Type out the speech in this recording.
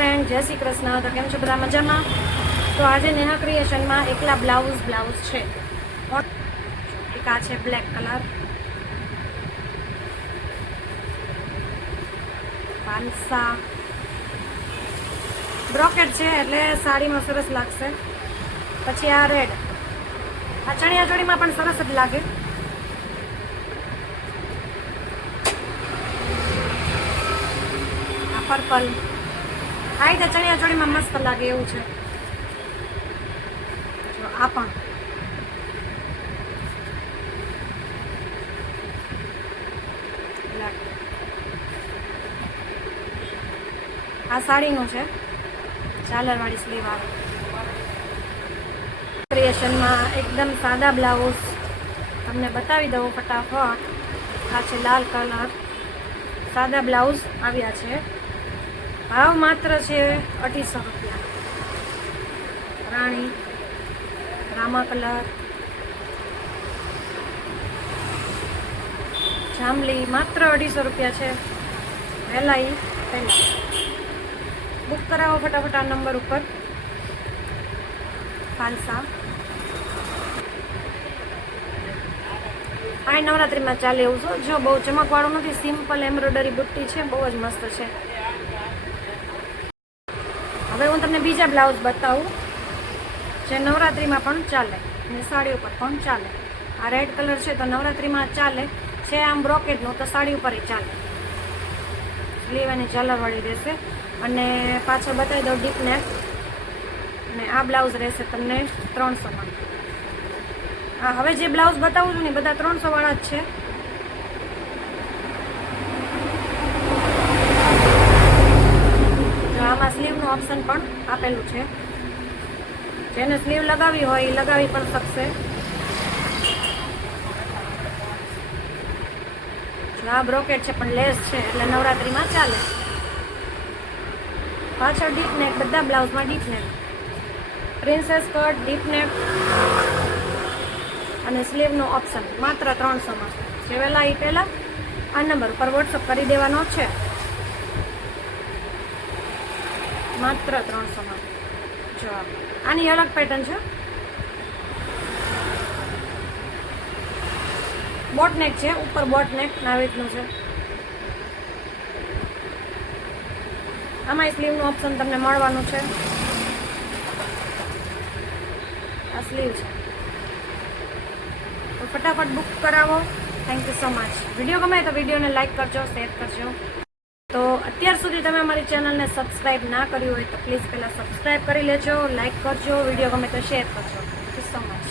Friend, જય શ્રી કૃષ્ણ. તો કેમ છો બધા? મજામાં? તો આજે નેહા ક્રિએશનમાં એકલા બ્લાઉઝ છે. એક આ છે બ્લેક કલર, 500 બ્રોકેટ છે એટલે સાડીમાં સરસ લાગશે. પછી આ રેડ, આ ચણિયા ચોળીમાં પણ સરસ જ લાગે. આ પર્પલ, આ રીતે ચણિયા ચોળીમાં મસ્ત લાગે એવું છે. આ પણ આ સાડીનું છે, ઝાલરવાળી સ્લીવ આવે. ક્રિએશનમાં એકદમ સાદા બ્લાઉઝ તમને બતાવી દઉં ફટાફટ. આ છે લાલ કલર, સાદા બ્લાઉઝ આવ્યા છે. ભાવ માત્ર છે 250 રૂપિયા. રાણી, રામા કલર, જાંબલી, માત્ર 250 રૂપિયા છે. પહેલા બુક કરાવો ફટાફટ આ નંબર ઉપર. ફાલસા, આ નવરાત્રીમાં ચાલે એવું છે. જો બહુ ચમકવાળું નથી, સિમ્પલ એમ્બ્રોઇડરી બુટ્ટી છે, બહુ જ મસ્ત છે. હવે હું તમને બીજા બ્લાઉઝ બતાવું જે નવરાત્રીમાં પણ ચાલે અને સાડી ઉપર પણ ચાલે. આ રેડ કલર છે તો નવરાત્રીમાં ચાલે છે. આમ બ્રોકેટનું તો સાડી ઉપર ચાલે. સ્લીવ એની ઝાલરવાળી રહેશે. અને પાછળ બતાવી દઉં ડીપ નેક. અને આ બ્લાઉઝ રહેશે તમને 300માં. હા, હવે જે બ્લાઉઝ બતાવું છું ને બધા 300 વાળા જ છે. આમાં સ્લીવનું ઓપ્શન પણ આપેલું છે. જેને સ્લીવ લગાવી હોય એ લગાવી પણ શકશે. આ બ્રોકેટ છે પણ લેસ છે એટલે નવરાત્રીમાં ચાલે. પાછળ ડીપ નેક, બધા બ્લાઉઝમાં ડીપ નેક, પ્રિન્સેસ કટ, ડીપ નેક અને સ્લીવનું ઓપ્શન માત્ર 300માં. જે વહેલા એ પહેલાં આ નંબર ઉપર વોટ્સઅપ કરી દેવાનો છે. માત્ર 300માં. જો આની અલગ પેટર્ન છે. બોટનેક છે, ઉપર બોટનેક આવી રીતનું છે. આમાં સ્લીવનું ઓપ્શન તમને મળવાનું છે. આ સ્લીવ છે. તો ફટાફટ બુક કરાવો. Thank you so much. Video ગમે તો વિડીયોને લાઇક કરજો, શેર કરજો. તો અત્યાર સુધી તમે અમારી ચેનલને સબસ્ક્રાઈબ ના કર્યું હોય તો પ્લીઝ પહેલાં સબસ્ક્રાઈબ કરી લેજો, લાઇક કરજો, વિડીયો ગમે તો શેર કરજો. Thank you so much.